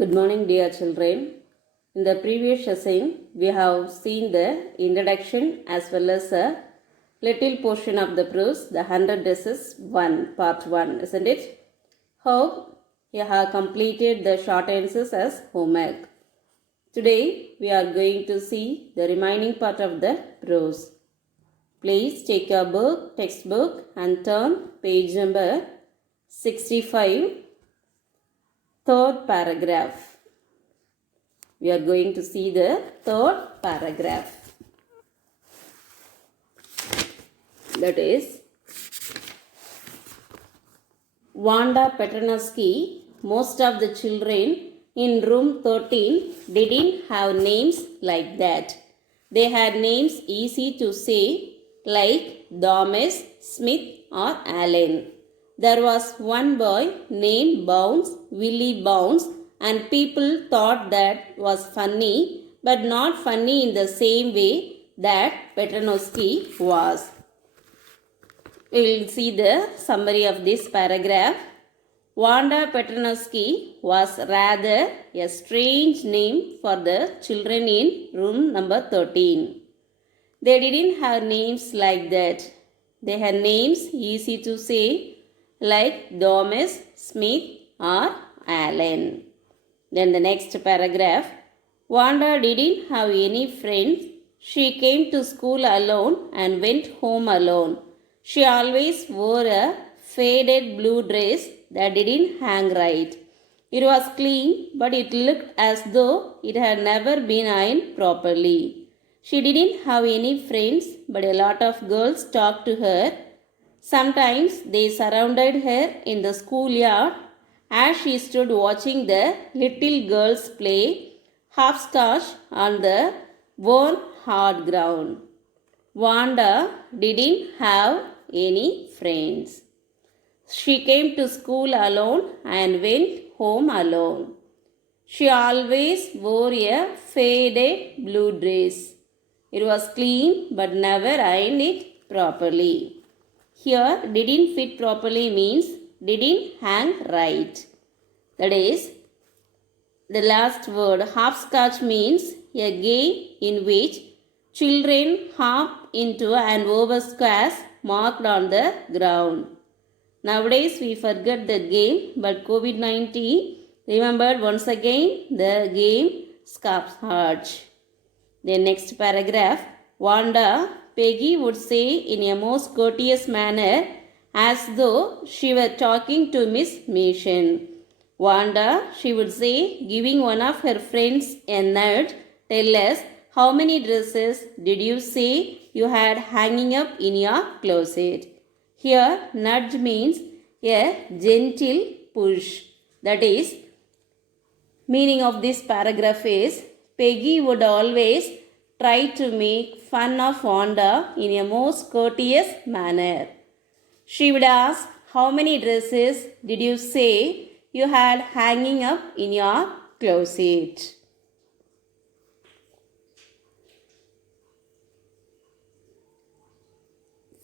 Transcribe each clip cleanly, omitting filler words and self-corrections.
Good morning, dear children. In the previous session, we have seen the introduction as well as a little portion of the prose, the 100 Dresses 1, part 1, isn't it? Hope you have completed the short answers as homework. Today, we are going to see the remaining part of the prose. Please take your book, textbook and turn page number 65, third paragraph. We are going to see the third paragraph. That is, Wanda Petronovsky, most of the children in room 13 didn't have names like that. They had names easy to say like Thomas, Smith or Allen. There was one boy named Bounce, Willie Bounce, and people thought that was funny, but not funny in the same way that Petronovsky was. We will see the summary of this paragraph. Wanda Petronovsky was rather a strange name for the children in room number 13. They didn't have names like that. They had names easy to say like Thomas, Smith or Allen. Then the next paragraph. Wanda didn't have any friends. She came to school alone and went home alone. She always wore a faded blue dress that didn't hang right. It was clean, but it looked as though it had never been ironed properly. She didn't have any friends, but a lot of girls talked to her. Sometimes they surrounded her in the schoolyard as she stood watching the little girls play hopscotch on the worn hard ground. Wanda didn't have any friends. She came to school alone and went home alone. She always wore a faded blue dress. It was clean but never ironed it properly. Here, didn't fit properly means didn't hang right. That is, the last word hopscotch means a game in which children hop into and over squares marked on the ground. Nowadays we forget the game, but COVID-19 remembered once again the game hopscotch. The next paragraph, Wanda, Peggy would say in a most courteous manner as though she were talking to Miss Mason. Wanda, she would say, giving one of her friends a nudge, tell us, how many dresses did you say you had hanging up in your closet? Here, nudge means a gentle push. That is, meaning of this paragraph is, Peggy would always try to make fun of Wanda in a most courteous manner. She would ask, how many dresses did you say you had hanging up in your closet?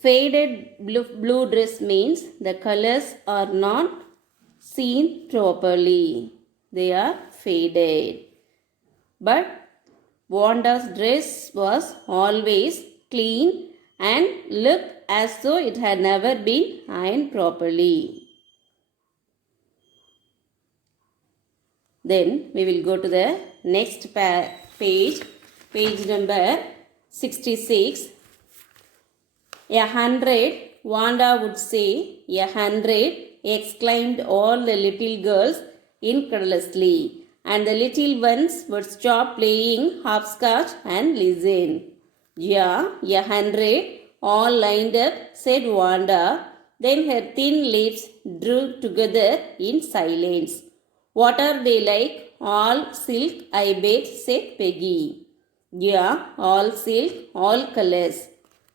Faded blue dress means the colors are not seen properly. They are faded. But Wanda's dress was always clean and looked as though it had never been ironed properly. Then we will go to the next page number 66. 100, Wanda would say, 100, exclaimed all the little girls incredulously, and the little ones would stop playing hopscotch and listen. Yeah, 100, all lined up, said Wanda. Then her thin lips drew together in silence. What are they like? All silk, I bet, said Peggy. Yeah, all silk, all colors.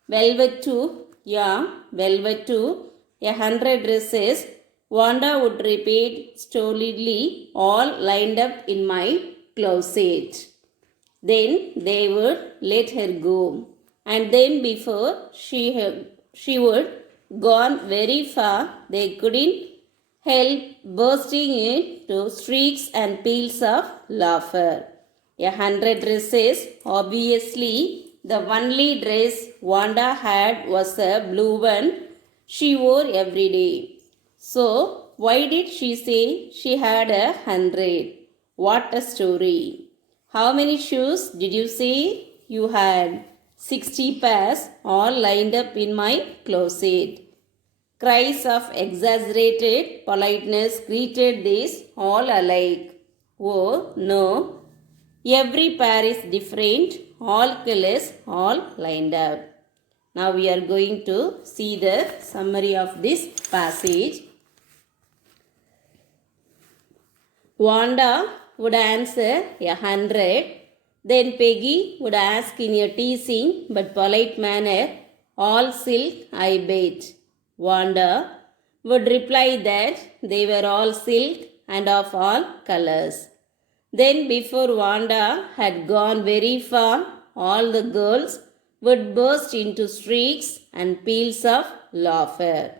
Velvet too, yeah, velvet too. 100 dresses, Wanda would repeat stolidly, all lined up in my closet. Then they would let her go. And then before she would gone very far, they couldn't help bursting into shrieks and peals of laughter. 100 dresses. Obviously, the only dress Wanda had was a blue one she wore every day. So, why did she say she had 100? What a story. How many shoes did you say you had? 60 pairs, all lined up in my closet. Cries of exaggerated politeness greeted these all alike. Oh no, every pair is different, all colors, all lined up. Now we are going to see the summary of this passage. Wanda would answer 100. Then Peggy would ask in a teasing but polite manner, all silk, I bet. Wanda would reply that they were all silk and of all colors. Then, before Wanda had gone very far, all the girls would burst into shrieks and peals of laughter.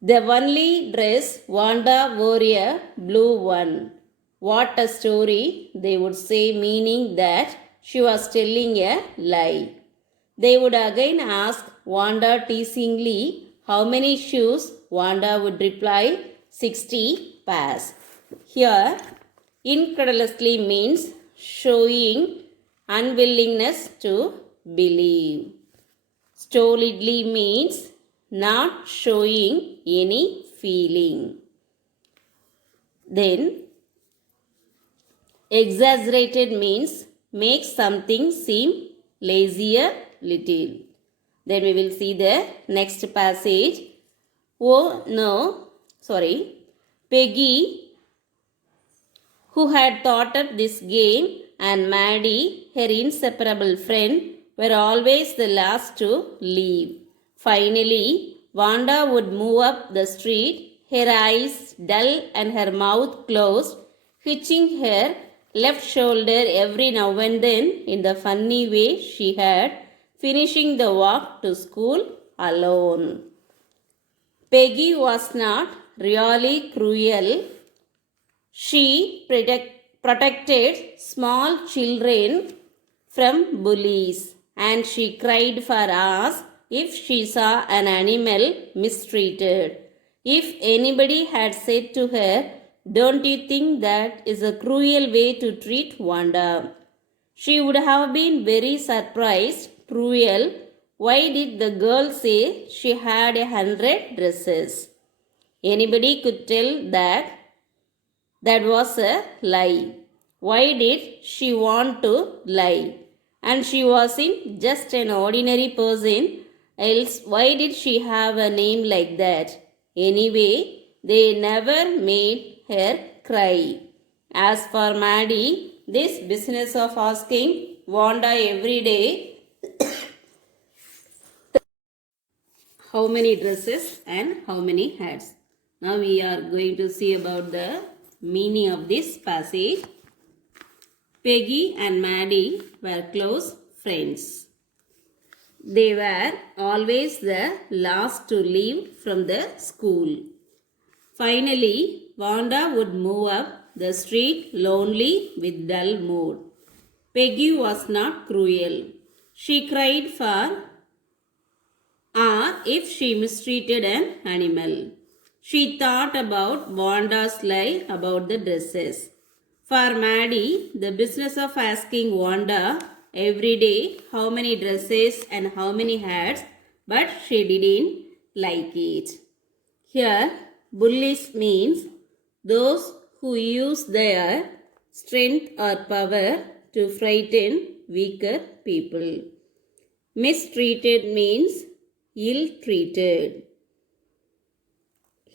The only dress Wanda wore a blue one. What a story, they would say, meaning that she was telling a lie. They would again ask Wanda teasingly how many shoes. Wanda would reply 60 pairs. Here, incredulously means showing unwillingness to believe. Stolidly means not showing any feeling. Then, exaggerated means make something seem lazier little. Then we will see the next passage. Peggy, who had thought up this game, and Maddie, her inseparable friend, were always the last to leave. Finally, Wanda would move up the street, her eyes dull and her mouth closed, hitching her left shoulder every now and then in the funny way she had, finishing the walk to school alone. Peggy was not really cruel. She protected small children from bullies, and she cried for hours if she saw an animal mistreated. If anybody had said to her, "Don't you think that is a cruel way to treat Wanda?" she would have been very surprised. Cruel? Why did the girl say she had 100 dresses? Anybody could tell that that was a lie. Why did she want to lie? And she wasn't just an ordinary person, else why did she have a name like that? Anyway, they never made her cry. As for Maddie, this business of asking Wanda every day how many dresses and how many hats. Now we are going to see about the meaning of this passage. Peggy and Maddie were close friends. They were always the last to leave from the school. Finally, Wanda would move up the street lonely with dull mood. Peggy was not cruel. She cried for or if she mistreated an animal. She thought about Wanda's lie about the dresses. For Maddie, the business of asking Wanda every day how many dresses and how many hats, but she didn't like it. Here, bullies means those who use their strength or power to frighten weaker people. Mistreated means ill-treated.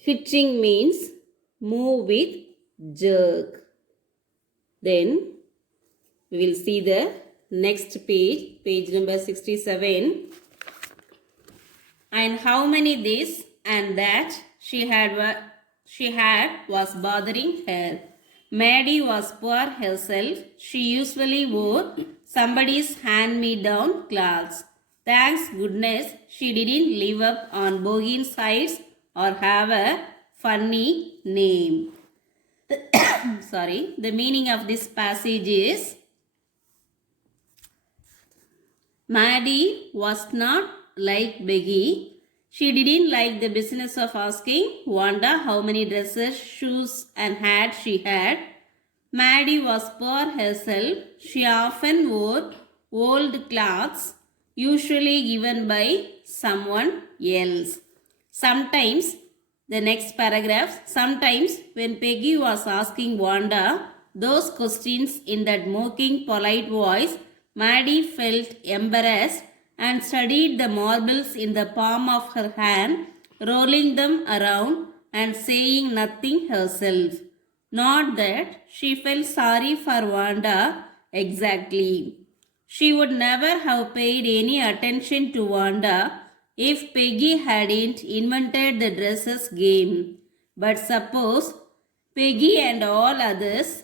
Hitching means move with jerk. Then we will see the next page, page number 67. And how many this and that she had was bothering her. Maddie was poor herself. She usually wore somebody's hand-me-down clothes. Thanks goodness she didn't live up on Bogin's heights or have a funny name. Sorry, the meaning of this passage is Maddie was not like Peggy. She didn't like the business of asking Wanda how many dresses, shoes, and hats she had. Maddie was poor herself. She often wore old clothes, usually given by someone else. Sometimes, the next paragraph, sometimes when Peggy was asking Wanda those questions in that mocking, polite voice, Maddie felt embarrassed and studied the marbles in the palm of her hand, rolling them around and saying nothing herself. Not that she felt sorry for Wanda exactly. She would never have paid any attention to Wanda if Peggy hadn't invented the dresses game. But suppose Peggy and all others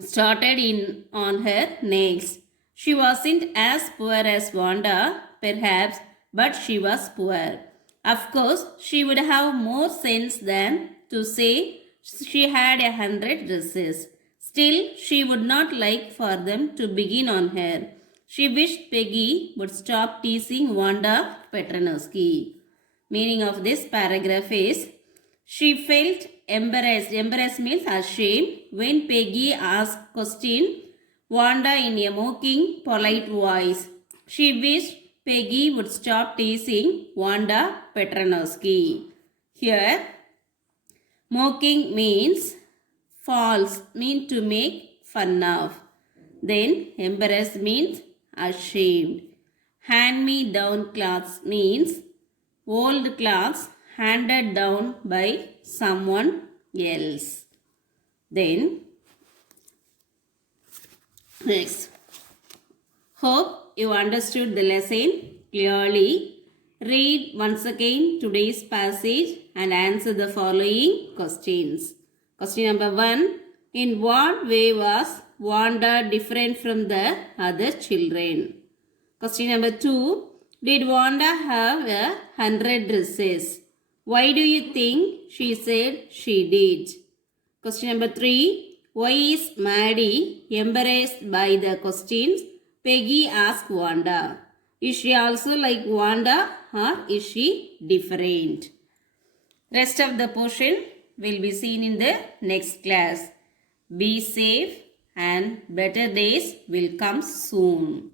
started in on her next. She wasn't as poor as Wanda, perhaps, but she was poor. Of course, she would have more sense than to say she had 100 dresses. Still, she would not like for them to begin on her. She wished Peggy would stop teasing Wanda Petronovsky. Meaning of this paragraph is she felt embarrassed. Embarrassed means ashamed when Peggy asked question Wanda in a mocking, polite voice. She wished Peggy would stop teasing Wanda Petronovsky. Here, mocking means false, mean to make fun of. Then embarrassed means ashamed. Hand-me-down clothes means old clothes handed down by someone else. Then next, hope you understood the lesson clearly. Read once again today's passage and answer the following questions. Question number 1. In what way was Wanda different from the other children? Question number 2. Did Wanda have 100 dresses? Why do you think she said she did? Question number 3. Why is Maddie embarrassed by the questions Peggy asked Wanda? Is she also like Wanda or is she different? Rest of the portion will be seen in the next class. Be safe and better days will come soon.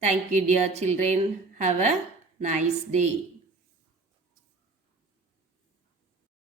Thank you, dear children. Have a nice day.